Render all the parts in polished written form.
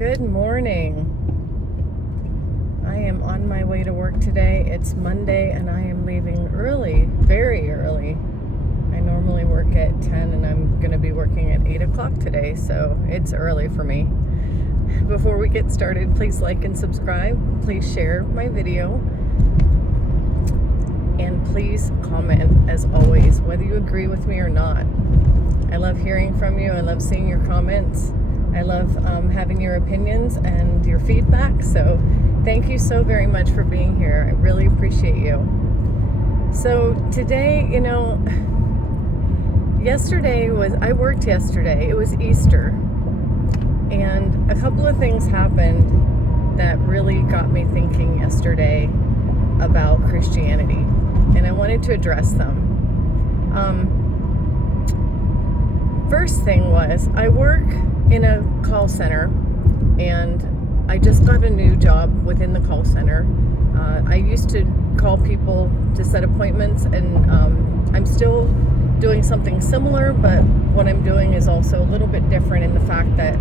Good morning. I am on my way to work today. It's Monday and I am leaving early, very early. I normally work at 10 and I'm going to be working at 8 o'clock today, so it's early for me. Before we get started, please like and subscribe. Please share my video. And please comment, as always, whether you agree with me or not. I love hearing from you. I love seeing your comments. I love having your opinions and your feedback. So thank you so very much for being here. I really appreciate you. So today, I worked yesterday. It was Easter. And a couple of things happened that really got me thinking yesterday about Christianity. And I wanted to address them. First thing was, I work in a call center, and I just got a new job within the call center. I used to call people to set appointments, and I'm still doing something similar, but what I'm doing is also a little bit different in the fact that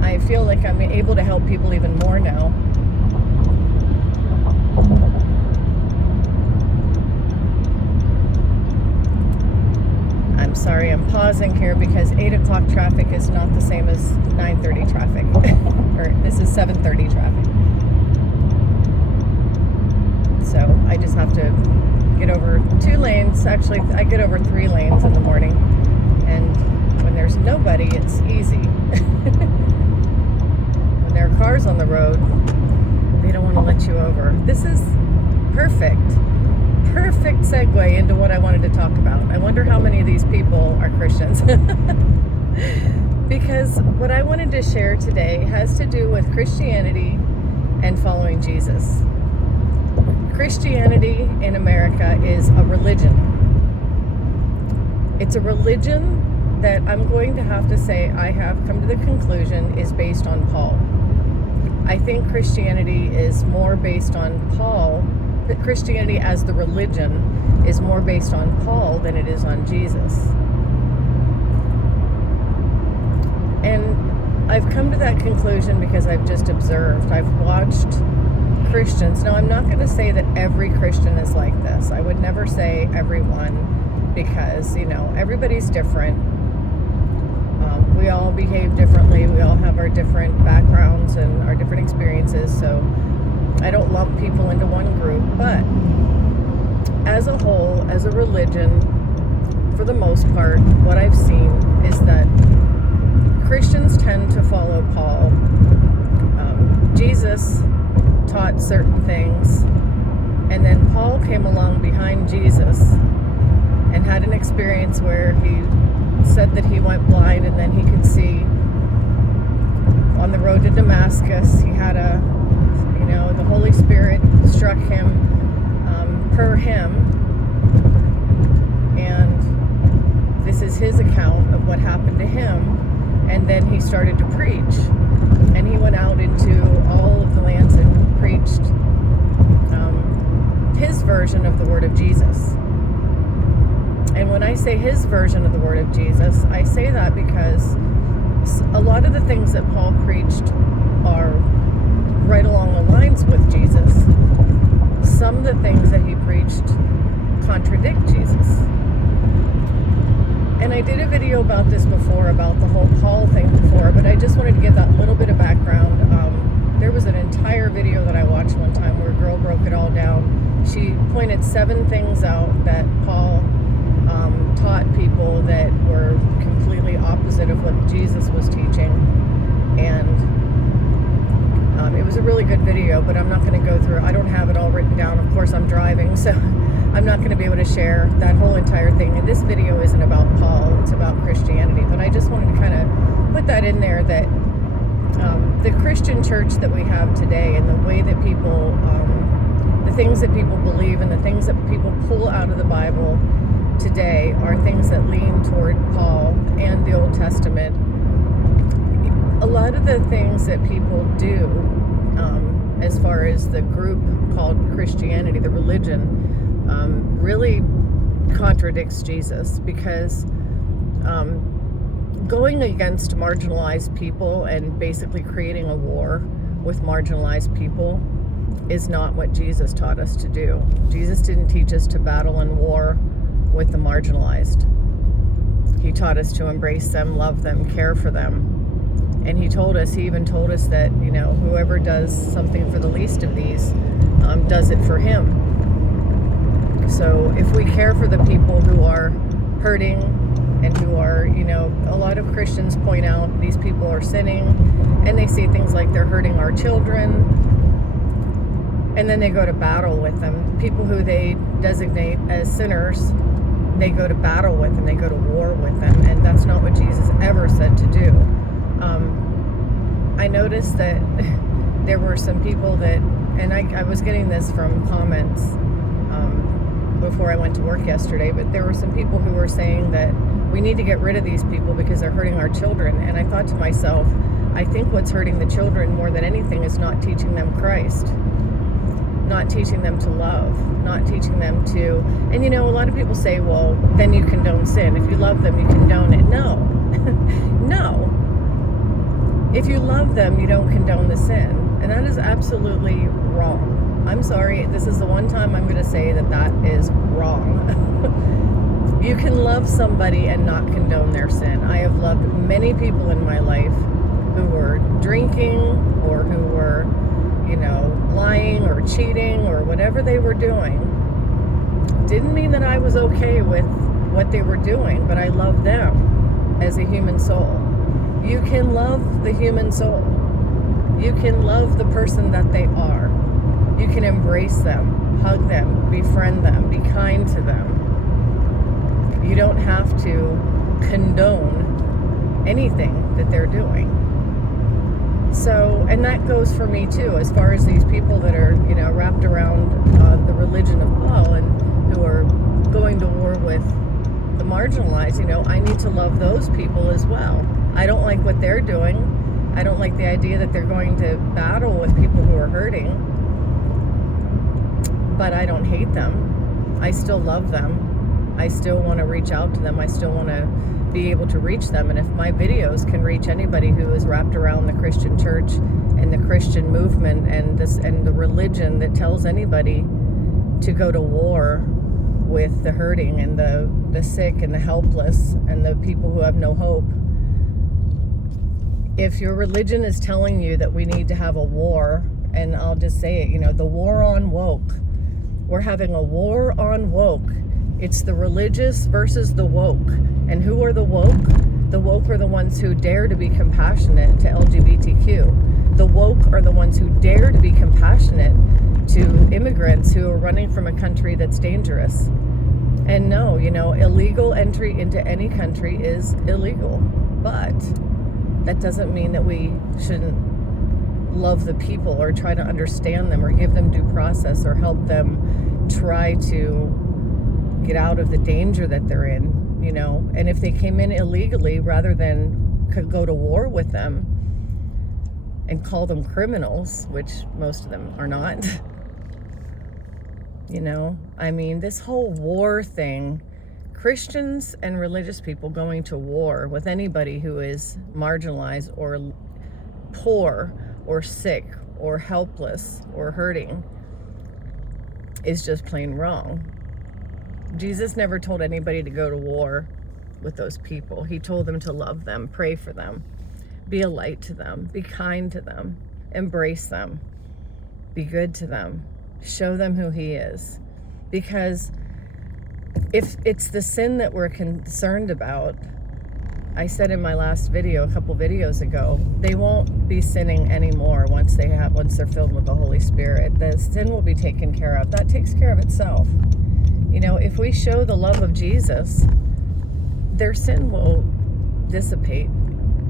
I feel like I'm able to help people even more now. I'm sorry, I'm pausing here because 8 o'clock traffic is not the same as 9:30 traffic. Or this is 7:30 traffic. So I just have to get over 2 lanes. Actually, I get over 3 lanes in the morning. And when there's nobody, it's easy. When there are cars on the road, they don't want to let you over. This is perfect segue into what I wanted to talk about. I wonder how many of these people are Christians. Because what I wanted to share today has to do with Christianity and following Jesus. Christianity in America is a religion. It's a religion that I'm going to have to say I have come to the conclusion is based on Paul. I think Christianity is more based on Paul. That Christianity as the religion is more based on Paul than it is on Jesus. And I've come to that conclusion because I've just observed. I've watched Christians. Now, I'm not going to say that every Christian is like this. I would never say everyone because, everybody's different. We all behave differently. We all have our different backgrounds and our different experiences. So I don't lump people into one group, but as a whole, as a religion, for the most part, what I've seen is that Christians tend to follow Paul. Jesus taught certain things, and then Paul came along behind Jesus and had an experience where he said that he went blind and then he could see. On the road to Damascus, he had the Holy Spirit struck him per him, and this is his account of what happened to him. And then he started to preach, and he went out into all of the lands and preached his version of the word of Jesus. And when I say his version of the word of Jesus, I say that because a lot of the things that Paul preached are right along the lines with Jesus. Some of the things that he preached contradict Jesus. And I did a video about this before, about the whole Paul thing before, but I just wanted to give that little bit of background. There was an entire video that I watched one time where a girl broke it all down. She pointed 7 things out that Paul taught people that were completely opposite of what Jesus was teaching. And it was a really good video, but I'm not going to go through it. I don't have it all written down. Of course, I'm driving, so I'm not going to be able to share that whole entire thing. And this video isn't about Paul. It's about Christianity. But I just wanted to kind of put that in there, that the Christian church that we have today and the way that people, the things that people believe and the things that people pull out of the Bible today are things that lean toward Paul and the Old Testament. A lot of the things that people do, as far as the group called Christianity, the religion, really contradicts Jesus, because going against marginalized people and basically creating a war with marginalized people is not what Jesus taught us to do. Jesus didn't teach us to battle and war with the marginalized. He taught us to embrace them, love them, care for them. And he even told us that, whoever does something for the least of these does it for him. So if we care for the people who are hurting and who are, a lot of Christians point out these people are sinning, and they say things like they're hurting our children, and then they go to battle with them. People who they designate as sinners, they go to battle with and they go to war with them, and that's not what Jesus ever said to do. I noticed that there were some people that, and I was getting this from comments before I went to work yesterday, but there were some people who were saying that we need to get rid of these people because they're hurting our children. And I thought to myself, I think what's hurting the children more than anything is not teaching them Christ, not teaching them to love, not teaching them to, and a lot of people say, well, then you condone sin. If you love them, you condone it. No, no. If you love them, you don't condone the sin. And that is absolutely wrong. I'm sorry, this is the one time I'm going to say that is wrong. You can love somebody and not condone their sin. I have loved many people in my life who were drinking or who were, lying or cheating or whatever they were doing. Didn't mean that I was okay with what they were doing, but I loved them as a human soul. You can love the human soul. You can love the person that they are. You can embrace them, hug them, befriend them, be kind to them. You don't have to condone anything that they're doing. So, and that goes for me too, as far as these people that are, wrapped around the religion of Paul and who are going to war with the marginalized. I need to love those people as well. I don't like what they're doing. I don't like the idea that they're going to battle with people who are hurting. But I don't hate them. I still love them. I still want to reach out to them. I still want to be able to reach them. And if my videos can reach anybody who is wrapped around the Christian church and the Christian movement and the religion that tells anybody to go to war with the hurting and the sick and the helpless and the people who have no hope, if your religion is telling you that we need to have a war, and I'll just say it, the war on woke. We're having a war on woke. It's the religious versus the woke. And who are the woke? The woke are the ones who dare to be compassionate to LGBTQ. The woke are the ones who dare to be compassionate to immigrants who are running from a country that's dangerous. And no, illegal entry into any country is illegal. But that doesn't mean that we shouldn't love the people or try to understand them or give them due process or help them try to get out of the danger that they're in, and if they came in illegally, rather than go to war with them and call them criminals, which most of them are not, this whole war thing, Christians and religious people going to war with anybody who is marginalized or poor or sick or helpless or hurting is just plain wrong. Jesus never told anybody to go to war with those people. He told them to love them, pray for them, be a light to them, be kind to them, embrace them, be good to them, show them who he is. Because if it's the sin that we're concerned about, I said in my last video, a couple videos ago, they won't be sinning anymore once they're filled with the Holy Spirit. The sin will be taken care of. That takes care of itself. If we show the love of Jesus, their sin will dissipate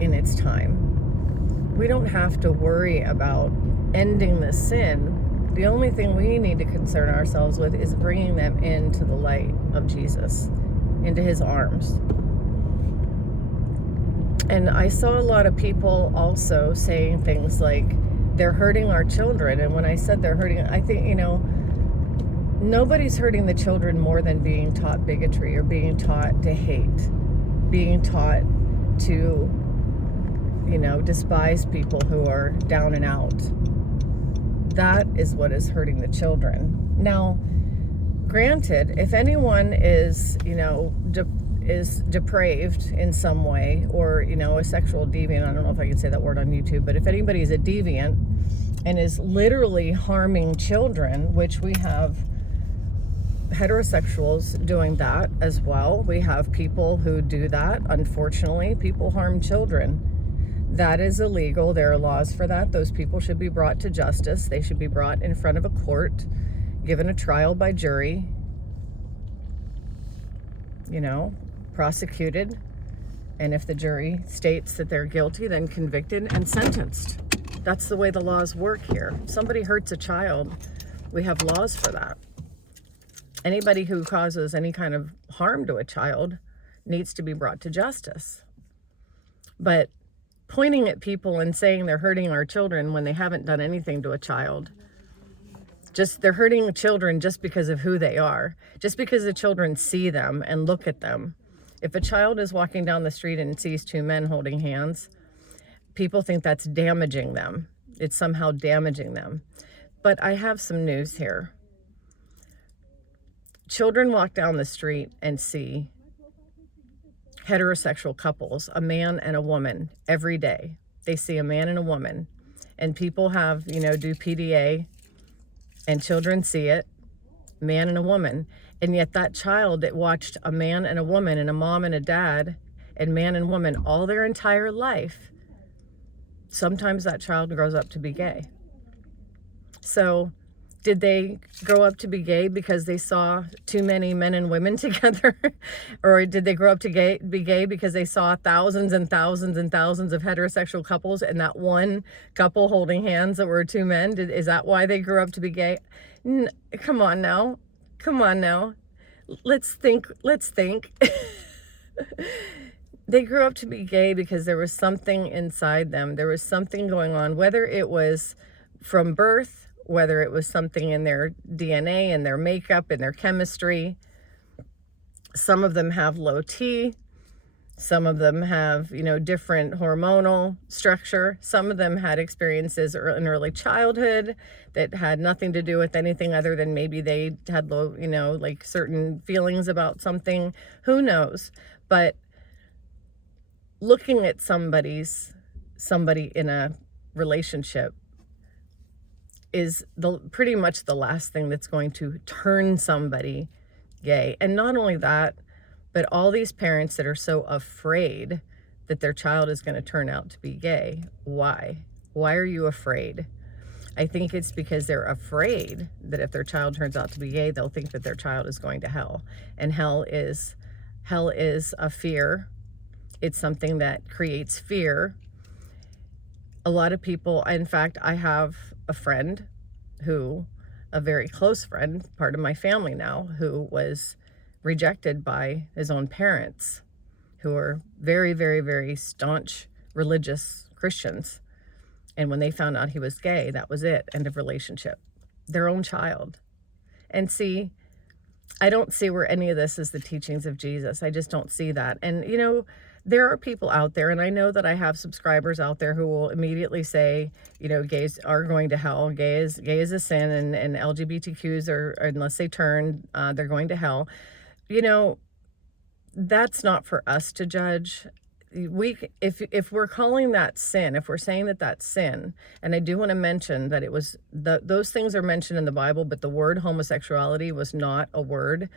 in its time. We don't have to worry about ending the sin. The only thing we need to concern ourselves with is bringing them into the light of Jesus, into his arms. And I saw a lot of people also saying things like, they're hurting our children. And when I said they're hurting, I think, nobody's hurting the children more than being taught bigotry or being taught to hate, being taught to, despise people who are down and out. That is what is hurting the children. Now, granted, if anyone is, is depraved in some way, or, a sexual deviant, I don't know if I can say that word on YouTube, but if anybody is a deviant and is literally harming children, which we have heterosexuals doing that as well. We have people who do that. Unfortunately, people harm children. That is illegal. There are laws for that. Those people should be brought to justice. They should be brought in front of a court, given a trial by jury, prosecuted. And if the jury states that they're guilty, then convicted and sentenced. That's the way the laws work here. If somebody hurts a child, we have laws for that. Anybody who causes any kind of harm to a child needs to be brought to justice. But pointing at people and saying they're hurting our children when they haven't done anything to a child, they're hurting children just because of who they are, just because the children see them and look at them. If a child is walking down the street and sees two men holding hands, people think that's damaging them. It's somehow damaging them. But I have some news here. Children walk down the street and see heterosexual couples, a man and a woman, every day. They see a man and a woman. And people have, do PDA, and children see it, man and a woman. And yet that child that watched a man and a woman and a mom and a dad and man and woman all their entire life, sometimes that child grows up to be gay. So did they grow up to be gay because they saw too many men and women together? Or did they grow up to be gay because they saw thousands and thousands and thousands of heterosexual couples and that one couple holding hands that were two men? Is that why they grew up to be gay? Come on now. Let's think. They grew up to be gay because there was something inside them. There was something going on, whether it was from birth, whether it was something in their DNA and their makeup and their chemistry. Some of them have low T. Some of them have, different hormonal structure. Some of them had experiences in early childhood that had nothing to do with anything other than maybe they had low, like certain feelings about something. Who knows? But looking at somebody in a relationship is pretty much the last thing that's going to turn somebody gay. And not only that, but all these parents that are so afraid that their child is going to turn out to be gay. Why? Why are you afraid? I think it's because they're afraid that if their child turns out to be gay, they'll think that their child is going to hell. And hell is a fear. It's something that creates fear. A lot of people, in fact, I have a friend a very close friend, part of my family now, who was rejected by his own parents, who are very, very, very staunch religious Christians. And when they found out he was gay, that was it, end of relationship. Their own child. And see, I don't see where any of this is the teachings of Jesus. I just don't see that. And, there are people out there, and I know that I have subscribers out there who will immediately say, gays are going to hell. Gay is a sin, and LGBTQs are, unless they turn, they're going to hell. That's not for us to judge. If we're calling that sin, if we're saying that that's sin, and I do want to mention that it was those things are mentioned in the Bible, but the word homosexuality was not a word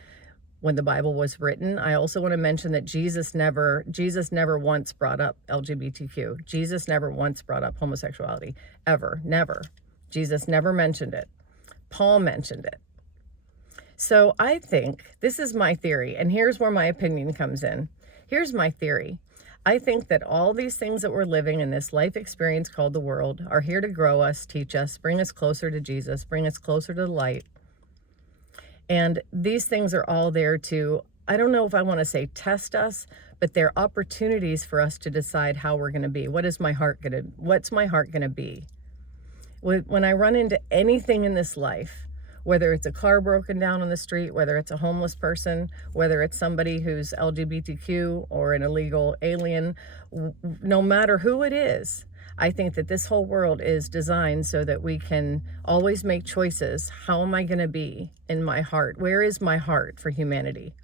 when the Bible was written. I also want to mention that Jesus never once brought up LGBTQ. Jesus never once brought up homosexuality, ever, never. Jesus never mentioned it. Paul mentioned it. So I think, this is my theory, and here's where my opinion comes in. Here's my theory. I think that all these things that we're living in this life experience called the world are here to grow us, teach us, bring us closer to Jesus, bring us closer to the light. And these things are all there to, I don't know if I want to say test us, but they're opportunities for us to decide how we're going to be. What's my heart going to be? When I run into anything in this life, whether it's a car broken down on the street, whether it's a homeless person, whether it's somebody who's LGBTQ or an illegal alien, no matter who it is. I think that this whole world is designed so that we can always make choices. How am I going to be in my heart? Where is my heart for humanity?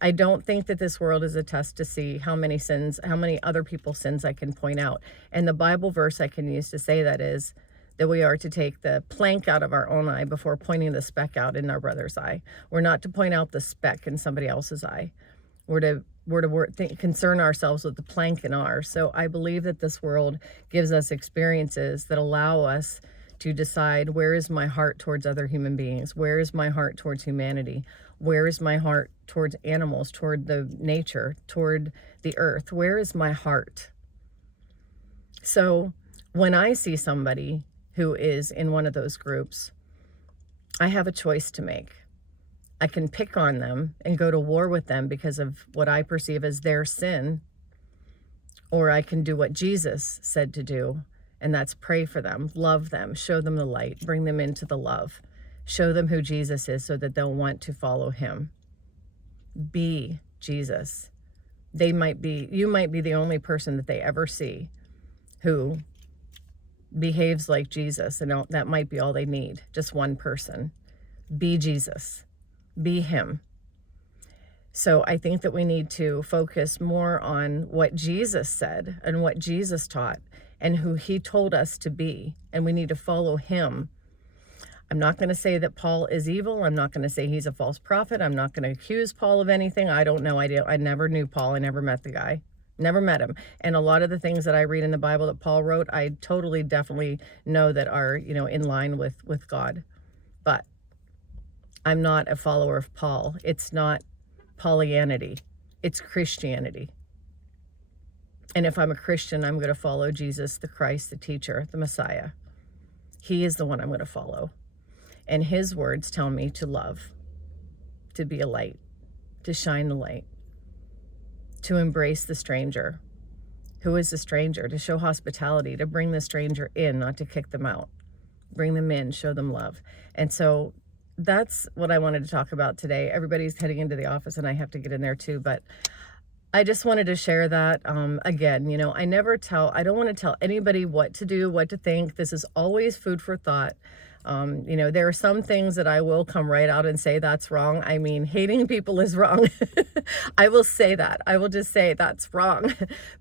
I don't think that this world is a test to see how many sins, how many other people's sins I can point out. And the Bible verse I can use to say that is that we are to take the plank out of our own eye before pointing the speck out in our brother's eye. We're not to point out the speck in somebody else's eye. We're to concern ourselves with the plank in ours. So I believe that this world gives us experiences that allow us to decide, where is my heart towards other human beings? Where is my heart towards humanity? Where is my heart towards animals, toward the nature, toward the earth? Where is my heart? So when I see somebody who is in one of those groups, I have a choice to make. I can pick on them and go to war with them because of what I perceive as their sin, or I can do what Jesus said to do, and that's pray for them, love them, show them the light, bring them into the love, show them who Jesus is so that they'll want to follow him. Be Jesus. You might be the only person that they ever see who behaves like Jesus, and that might be all they need, just one person. Be Jesus. Be him. So I think that we need to focus more on what Jesus said and what Jesus taught and who he told us to be, and we need to follow him. I'm not going to say that Paul is evil. I'm not going to say he's a false prophet. I'm not going to accuse Paul of anything. I don't know. I never knew Paul. I never met the guy. Never met him. And a lot of the things that I read in the Bible that Paul wrote, I totally, definitely know that are, in line with God. But I'm not a follower of Paul. It's not Paulianity. It's Christianity. And if I'm a Christian, I'm going to follow Jesus, the Christ, the teacher, the Messiah. He is the one I'm going to follow. And his words tell me to love, to be a light, to shine the light, to embrace the stranger. Who is the stranger? To show hospitality, to bring the stranger in, not to kick them out. Bring them in, show them love. And so that's what I wanted to talk about today. Everybody's heading into the office and I have to get in there too, but I just wanted to share that. Again, I don't want to tell anybody what to do, what to think. This is always food for thought. There are some things that I will come right out and say that's wrong. I mean, hating people is wrong. I will say that. I will just say that's wrong.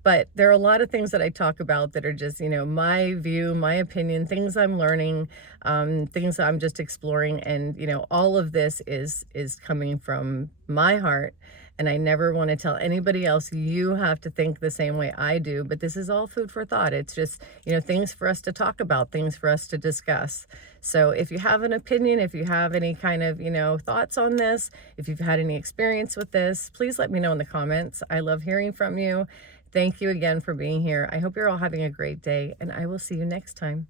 But there are a lot of things that I talk about that are just, my view, my opinion, things I'm learning, things I'm just exploring. And, all of this is coming from my heart. And I never want to tell anybody else, you have to think the same way I do. But this is all food for thought. It's just, things for us to talk about, things for us to discuss. So if you have an opinion, if you have any kind of, thoughts on this, if you've had any experience with this, please let me know in the comments. I love hearing from you. Thank you again for being here. I hope you're all having a great day, and I will see you next time.